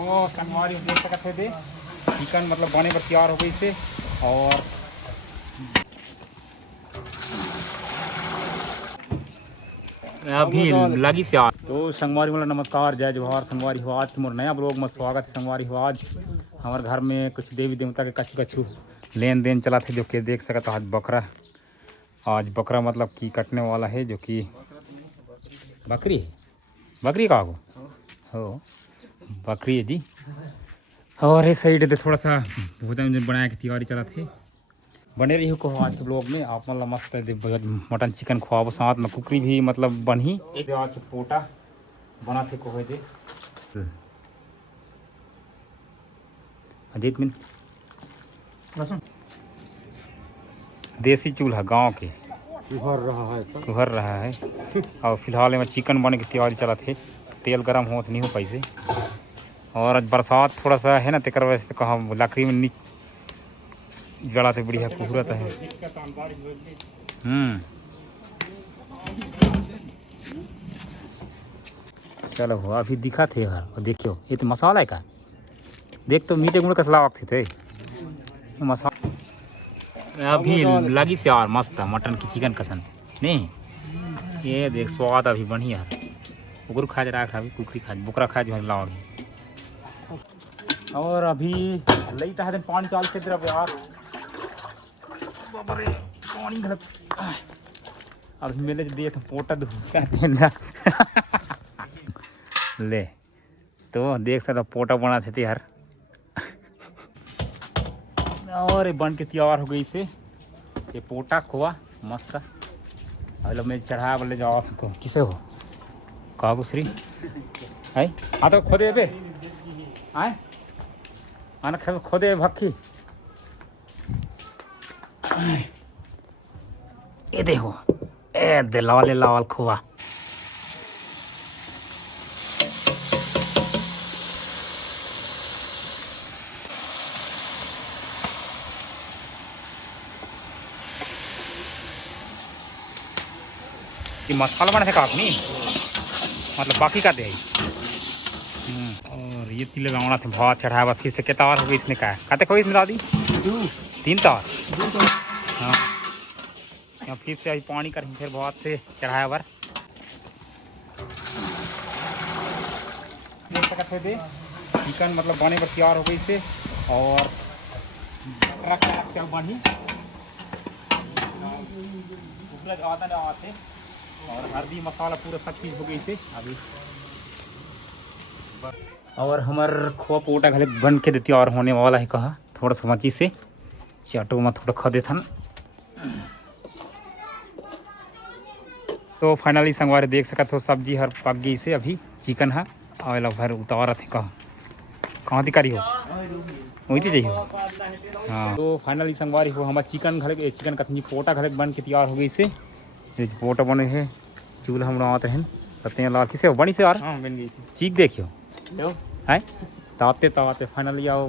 तो संगवारी देख सकते थे चिकन मतलब बने पर तैयार हो गई से। और अभी लगी से तो संगवारी वाला नमस्कार जय जोहार संगवारी हो। आज मोर नया ब्लॉग में स्वागत है संगवारी हो। आज हमारे घर में कुछ देवी देवता के कछु कछु लेन देन चला थे जो कि देख सकते। आज बकरा मतलब कि कटने वाला है जो कि बकरी का हो बकरी है जी। और इस साइड थोड़ा सा भोजन बनाया की तैयारी चला थे। बने रही को आज के ब्लॉग में आप मतलब मस्त मटन चिकन खुआबो साथ में कुकरी भी मतलब बनी आज पोटा बना थे को दे अजीत मिन देसी चूल्हा गांव के कुहर रहा है। और फिलहाल में चिकन बने की तैयारी चला थे। तेल गरम हो नहीं हो पैसे। और आज बरसात थोड़ा सा है ना तेकर वजह से कहा लकड़ी में जड़ा थे बढ़िया खूबसूरत है। चलो हो अभी दिखा थे यार। और देखियो ये तो मसाला है का देख तो नीचे गुण कसला थे मसाला अभी लगी से यार मस्त मटन की चिकन कसन नहीं। ये देख स्वाद अभी बढ़िया कुकुर खा जा रहा है कुकरी खा बुकरा खा जो लाओ अभी। और अभी लाइट है पानी चालते तेरा यार पानी गलत अभी मेले दिए तो पोटा ले तो देख सकते पोटा बना थे यार। और ये बन के तैयार हो गई से ये पोटा खोआ मस्त। अरे मैं चढ़ा बोले जाओ किसे हो काबू श्री है हाँ तो खोदे बे आए आना खोदे भक्की ये देखो ए दे लावाल खोआ मसाला बना थे काफी मतलब बाकी का दे। और ये तिल लगाना थे भात चढ़ाया फिर से कितना हो गई इसने कहा खाते खोई इसमें दादी 3 तार। हाँ फिर से अभी पानी कर फिर भात से चढ़ाया बार देख सकते थे चिकन मतलब बने पर तैयार हो गई से। और रख से बनी आते और हल्दी मसाला पूरा सब चीज़ हो गई से अभी। और हमार खोआ पोटा घले बन के देती और होने वाला है कहा थोड़ा सा मची से चाटो में थोड़ा खा देता ना। तो फाइनली संगवार देख सकते हो सब्जी हर पक गई से अभी चिकन है और भर उतारा थे कहाँ दिकारी हो वही तो जाइए। हाँ तो फाइनली संगवारी हो हमारा चिकन का पोटा घले बन के तैयार हो गई से। पोटा बने है चूल्हा हम आते हैं सत्य लाल किसे हो बनी से यार चीख देखियो है ताते फाइनली आओ